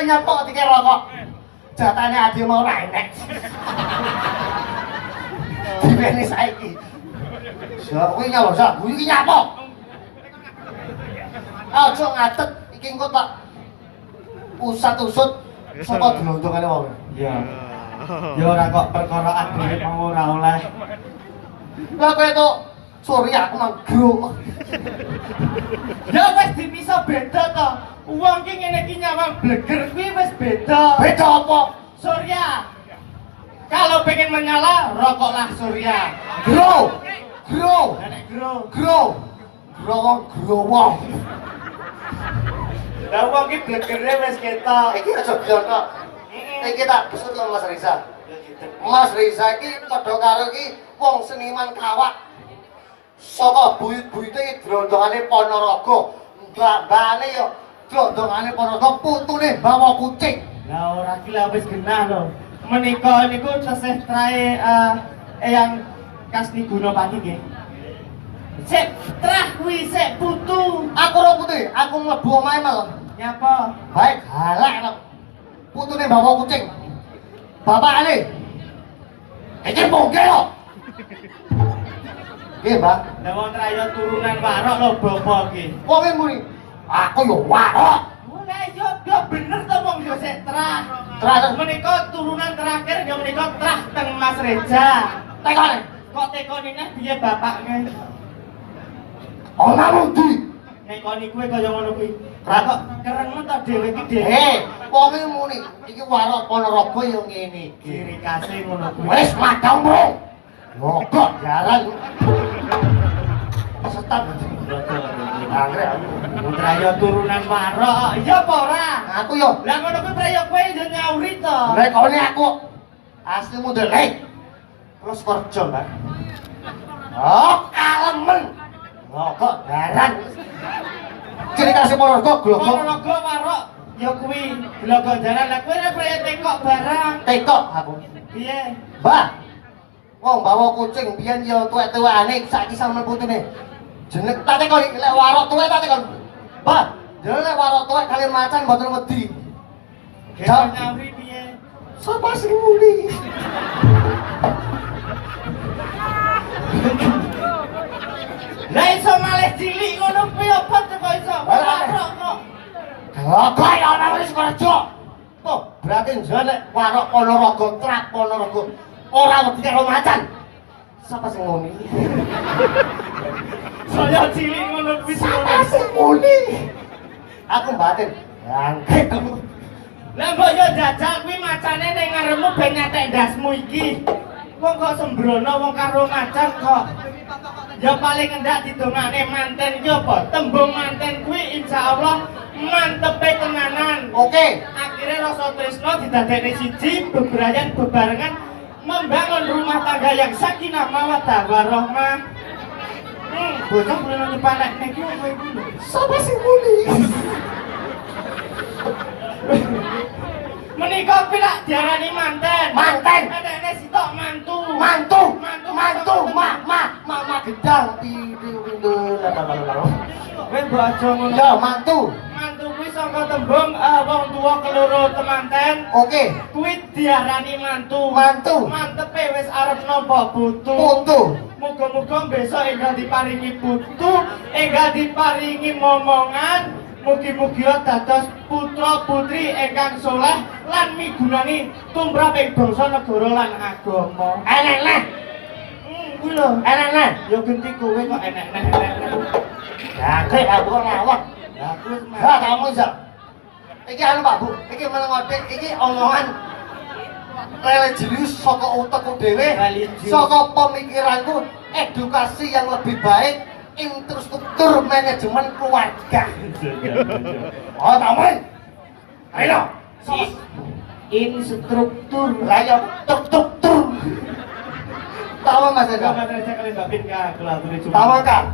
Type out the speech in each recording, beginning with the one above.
Nyapa ketika rokok jatahnya adi mau enek dibeni saiki siapa ini nyapa siapa ini nyapa aja ngatet iki engko tak usat-usut saka dlondongane wae ya ya ora kok perkara adine mau ora oleh lha kowe to Surya aku nang gro ya wis dipisah beda to uang ki ngene iki nyawang bleger kuwi wis beda. Beda apa? Surya. Kalau pengen menyala, rokoklah Surya. Gro. Gro. Nek gro. Gro. Gro wong. Lah wong ki blegere wis ketok. Iki aja blonok. Iki tak besut karo Mas Risa. Mas Risa iki padha karo iki wong seniman kawak. Saka buyut-buyute iki drondongane Ponorogo. Mbak-mbane yo Dondongane Ponorogo putune bawa kucing. Lah ora ki lha wis genah lho. Menika niku tesih trae Eyang Kasni Gunapati nggih. Sik trah kuwi sik putu. Aku ora putih, aku mlebu omahe malah. Nyapa? Baik, halak lho. Putune bawa kucing. Bapakane. Iki mongke lho. Nggih, Mbak. Lah wong traya turunan warok lho bapak iki. Wong muni aku yo warok. Lah yo bener to wong yo sik trah. Trah menika turunan terakhir yo menika trah teng Mas Reja. Tekone. Kok tekone neh piye bapakne? Omamu ndi? Nekoni kuwi kaya ngono kuwi. Lah kok kerengen to dhewe iki dhewe. Wong muni iki warok Ponorogo yo ngene iki. Ciri khase ngono kuwi. Wis madang, Bro. Mogok jalan. Setat Anggrek aku. Traya turunan warok. Iya apa ora? Aku yo. Lah ngono kuwi praya kowe yo nyauri to. Rekone aku asli model terus kerja, Mbak. Oh, kalemen. Kok daran. Ciri khas Ponorogo glogok. Ponorogo warok ya kuwi glogok daran. Lah kowe ora praya tekok barang. Tekok aku. Piye? Mbah. Wong bawa kucing biyen ya tuwek-tuwekane saiki sampe putune. Jeneng tak tekoni lek warok tuwek tak tekon. Mbah, jeneng lek warok tuwek kalian macan mboten wedi. Jam nyawri piye? Sapa sing muni? Lah iso malih cilik ngono kuwi apa kok iso warok kok. Kok ya ora wis kerja. Tuh, berarti jeneng warok Ponorogo, trap Ponorogo. Ora wedi karo macan. Sapa sing ngoni? Saya cilik ngono kuwi sapa sing ngoni? Aku mbaten. Angke kamu. Lah mbok yo jajal kuwi macane ning ngarepmu ben nyatek ndasmu iki. Wong kok sembrono wong karo macan kok. Ya paling endak didongane manten iki apa? Tembung manten kuwi insyaallah mantepe tenanan. Oke. Akhire rasa tresno didadekne siji, bebrayan bebarengan membangun rumah tangga yang sakinah mawaddah warahmah. Bocah mulai dipanek nek iki kowe iki. Sapa sing muni? Menika pilak diarani manten. Manten. Nek sitok mantu. Mantu. Mama gedang pipi windu. Kowe mbok aja ngono. Ya mantu. Mantu kuwi iso saka tembung wong tuwa keloro temanten. Oke. Kuwi diarani mantu. Mantepe wis arep nampa putu. Muga-muga besok enggak diparingi putu, enggak diparingi momongan. Mugi-mugi dados putra putri ingkang saleh lan migunani tumrap ing bangsa negara lan agama. Enek-enek. Kuwi lho, enek-enek. Ya genti kowe kok enek-enek. Ya, kek aku ngawak. Ya, kuwi ha kamu iso. Iki anu Pak Bu, iki menengotik iki omongan religius saka utekku dhewe, saka pemikiranku, edukasi yang lebih baik. Infrastruktur manajemen keluarga. Oh, tamu. Ayo. Instruktur. Ayo, struktur. Tahu Mas Eka? Tahu Kak?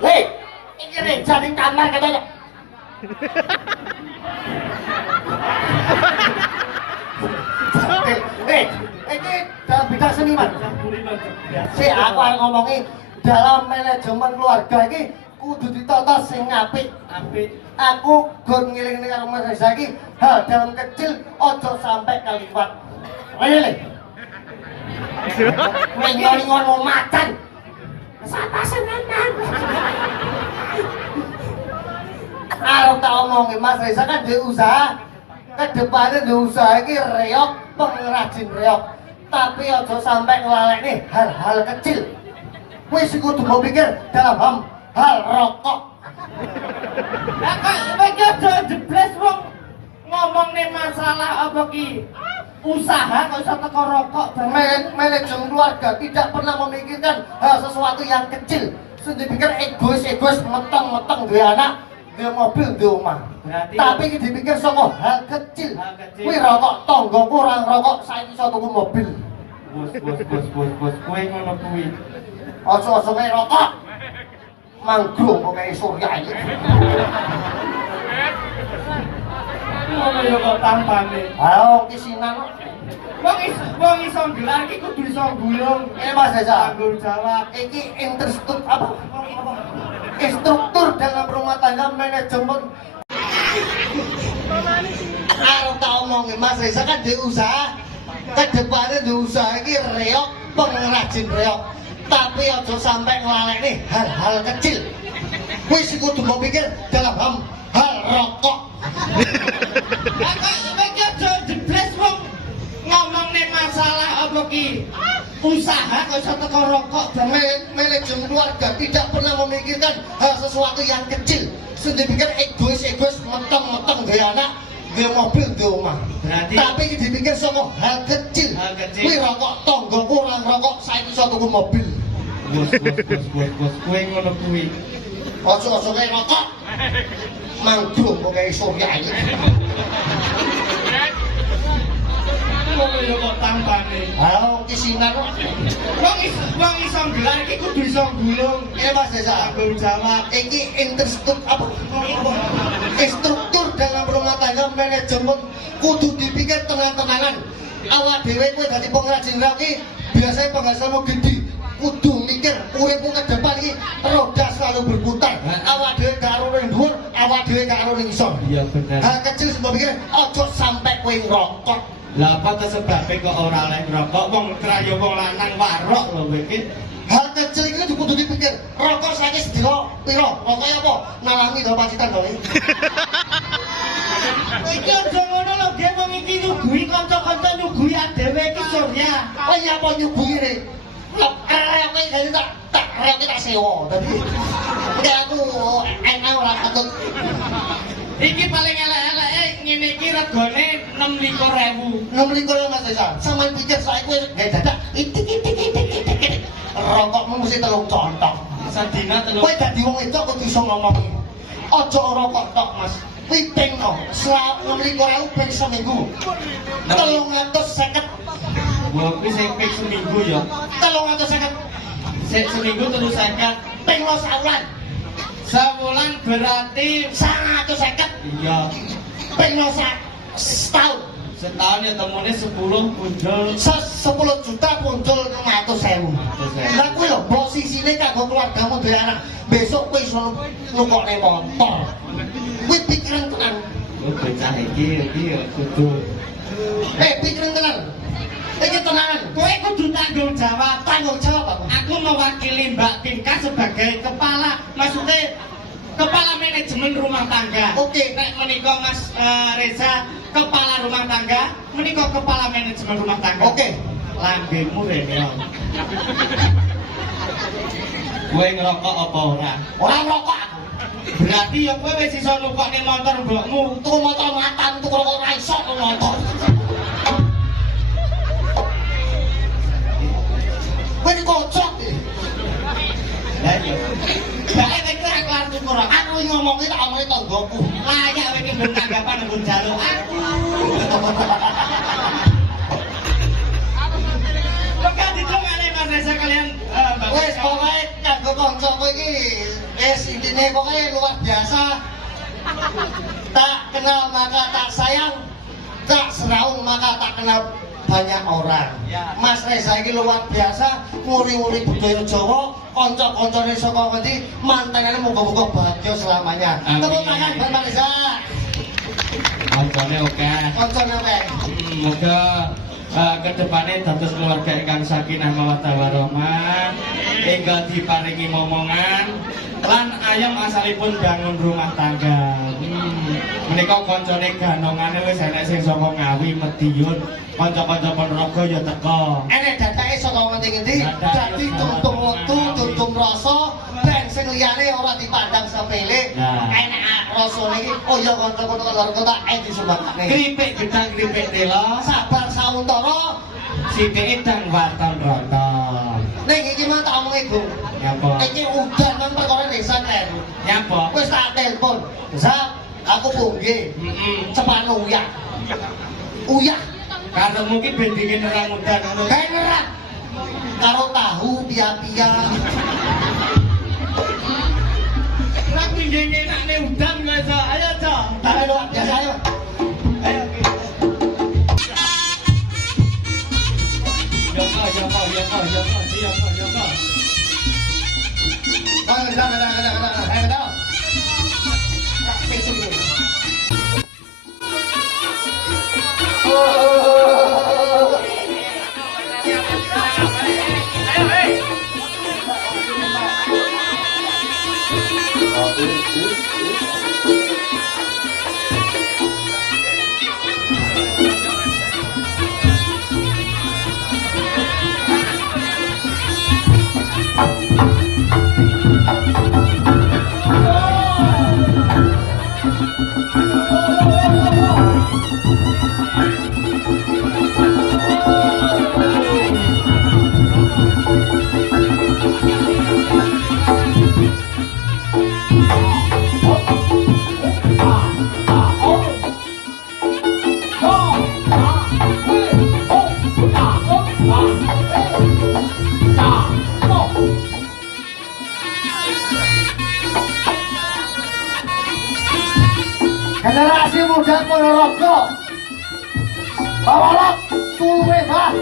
Hei, ini jadi kamar katanya. Hei, ini dalam bidang seniman. Si aku ngomongin dalam manajemen keluarga ini kudu ditata sing apik. Aku gon ngiling karo Mas Reza iki hal dalam kecil ojo sampai kaliwat. Ayo le. Ngon-ngon mau macan. Sapa senenang. Arep tak omongin Mas Reza kan dia usaha. Kedepannya dia usaha ini reok, pengrajin reok. Tapi ojo sampai ngelaleni hal-hal kecil. Wis kudu mau pikir dalam hal rokok. Lah kok iki aja jebles wong ngomongne masalah apa ki? Usaha kok iso teko rokok. Manajemen keluarga tidak pernah memikirkan hal sesuatu yang kecil. Sing dipikir egois meteng duwe anak, duwe mobil, duwe omah. Tapi iki dipikir saka hal kecil. Kuwi rokok tangga kurang rokok saiki iso tuku mobil. Bos, kowe ngono kuwi. Ojo-ojo kaya rokok. Manggung kok kaya Surya iki. Ngono ya kok tampane. Ayo kisinan kok. Wong iso gelar iki kudu iso gulung. Mas Desa. Tanggung jawab. Iki instruktur apa? Instruktur dalam rumah tangga manajemen. Arep tak omongin Mas Desa kan dia usaha. Kedepannya dia usaha iki reok, pengrajin reok. Tapi ojo sampai ngelaleni hal-hal kecil. Wis kudu mau pikir dalam hal rokok. Lah kok iki aja jebles wong ngomongne masalah apa ki? Usaha kok iso teko rokok. Manajemen keluarga tidak pernah memikirkan hal sesuatu yang kecil. Sing dipikir egois meteng duwe anak, duwe mobil, duwe omah. Tapi iki dipikir saka hal kecil. Kuwi rokok tangga kurang rokok saiki iso tuku mobil. Bos, kowe ngono kuwi. Ojo-ojo kaya rokok. Manggung kok kaya Surya iki. Ngono ya kok tampane. Ayo kisinan kok. Wong iso gelar iki kudu iso gulung. Mas Desa. Tanggung jawab. Iki instruktur apa? Instruktur dalam rumah tangga manajemen kudu dipikir tenang-tenangan. Awak dhewe kowe dadi pengrajin reok iki biasanya penghasilanmu gede. Kudu mikir uripmu ke depan iki roda selalu berputar. Awak dhewe karo ning dhuwur, awak dhewe karo ning isor. Iya bener. Hal kecil sebab mikir ojo sampai kowe ngrokok. Lah apa sebabe kok ora oleh ngrokok wong trayo wong lanang warok lho kowe iki. Hal kecil iki kudu dipikir. Rokok saiki sedina piro? Rokoke apa? Nalami to pacitan to iki. Iki aja ngono lho, ge wong iki nyuguhi kanca-kanca nyuguhi dhewe iki Surya. Oh iya apa nyuguhi re? Reoke dadi tak reoke tak sewa. Dadi aku enak ora ketut. Iki paling elek-eleke ngene iki regane 26.000. 26.000 Mas Desa. Sampeyan pikir saiki kowe gawe dadak itik. Rokokmu mesti 3 contok. Sadina 3. Kowe dadi wong wedok kok iso ngomong. Aja rokok tok, Mas. Kuwi pengno. 26.000 ping seminggu. 350. Wah, kuwi sing ping seminggu ya. 350. Sik seminggu 350. Ping lo saulan. Sewulan berarti 150. iya. Ping setahun. Setahun ya temune 10 punjul 10 juta punjul 600.000. Lah kuwi lho posisine kanggo keluargamu dhewe anak. Besok kowe iso nukokne motor. Kuwi pikiran tenan. oh bocah iki ya kudu Pikiran tenan. Iki tenanan. kowe kudu tanggung jawab. Tanggung jawab apa? Aku mewakili Mbak Tingka sebagai kepala, maksudnya kepala manajemen rumah tangga. Oke. Nek menika Mas Reza kepala rumah tangga, menika kepala manajemen rumah tangga. Oke. Langgengmu rene. Kowe ngerokok apa ora? Ora ngerokok aku. Berarti ya kowe wis iso nukokne motor mbokmu. Tuku motor matan, tuku rokok ora iso motor. Kowe dikocok. Lah iya. Bae kowe ora kelar tuku rokok. Aku ngomongi tak omongi tanggoku. Layak kowe iki mbok tanggapan mbok njaluk aku. Bukan ditungane Mas Reza kalian Mbak. Wes pokoke kanggo kancaku iki wis intine pokoke luar biasa. Tak kenal maka tak sayang, tak seraung maka tak kenal banyak orang. Ya. Mas Reza iki luar biasa, nguri-nguri budaya Jawa, kanca-kancane saka ngendi, mantenane muga-muga bahagia selamanya. Amin. Tepuk tangan buat Mas Reza. Kancane oke. Kancane oke. Moga kedepannya dados keluarga ingkang sakinah mawaddah warahmah, enggal diparingi momongan lan ayam asalipun bangun rumah tangga. Menika kancane ganongane wis enek sing saka Ngawi, Madiun, kanca-kanca Ponorogo ya teko. Enek datake saka ngendi-ngendi, dadi tuntung wektu, tuntung rasa, ben sing liyane ora dipandang sepele. Enek rasane iki, oh ya kanca-kanca luar kota disumbangane. Kripik gedang kripik tela, Sabar sauntara, sithike dang waton roton. ning iki mah tak omongi, Bung. Nyapa? Iki udan nang perkara desa ten. Nyapa? Wis tak telepon. Zap, aku bunge. Cepat uyah. Uyah. Karena mungkin bendingin orang muda ngono. Kae ngerak. Karo tahu pia-pia. Ora pinggir enakne udan guys. Ayo, Cok. Tak luar biasa ayo. Ayo. Joko. Ayo. Besok ini. Generasi muda Ponorogo, Bawalok, Sulweba.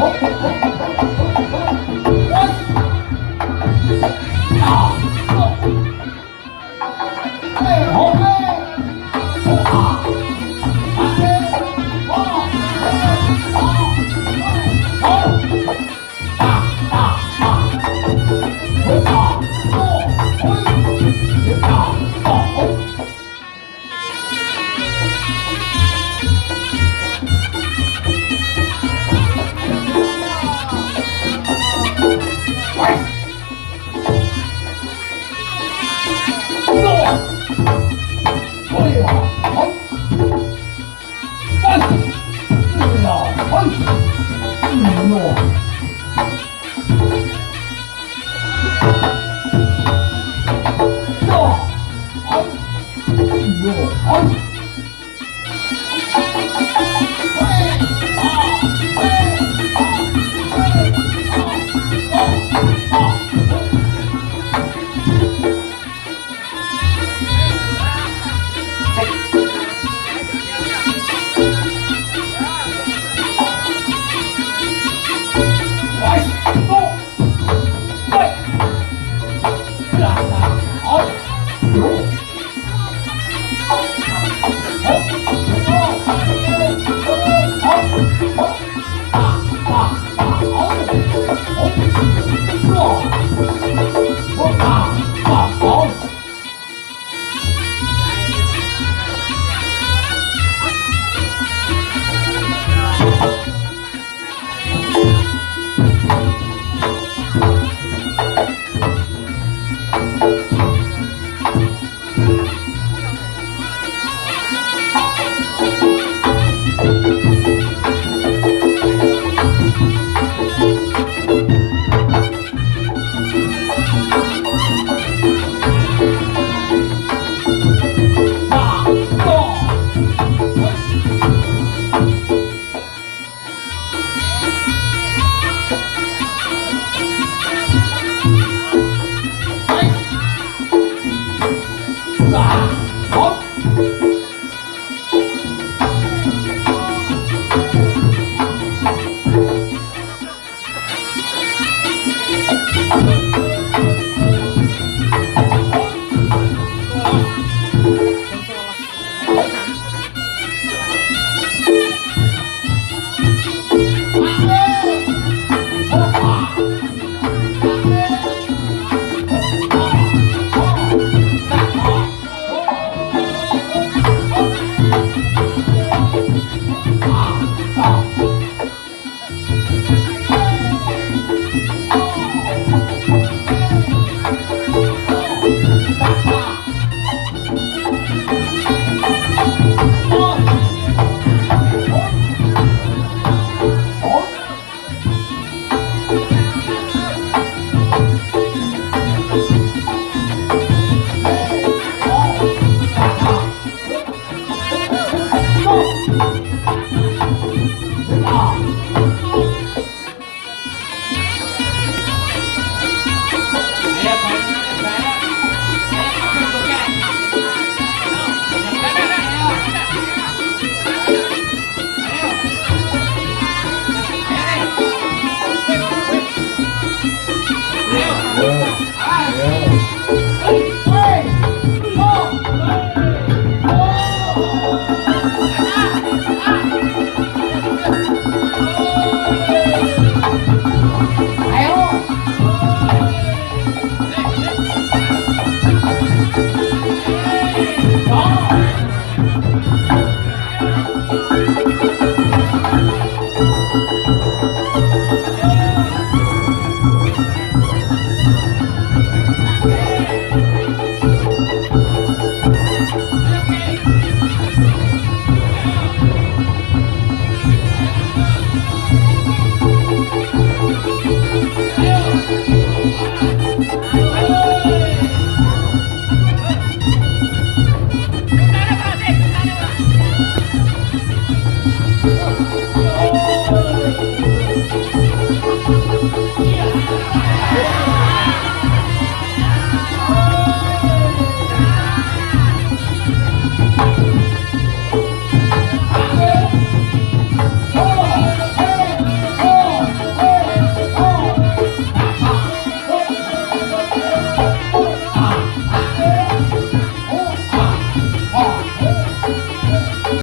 Đó.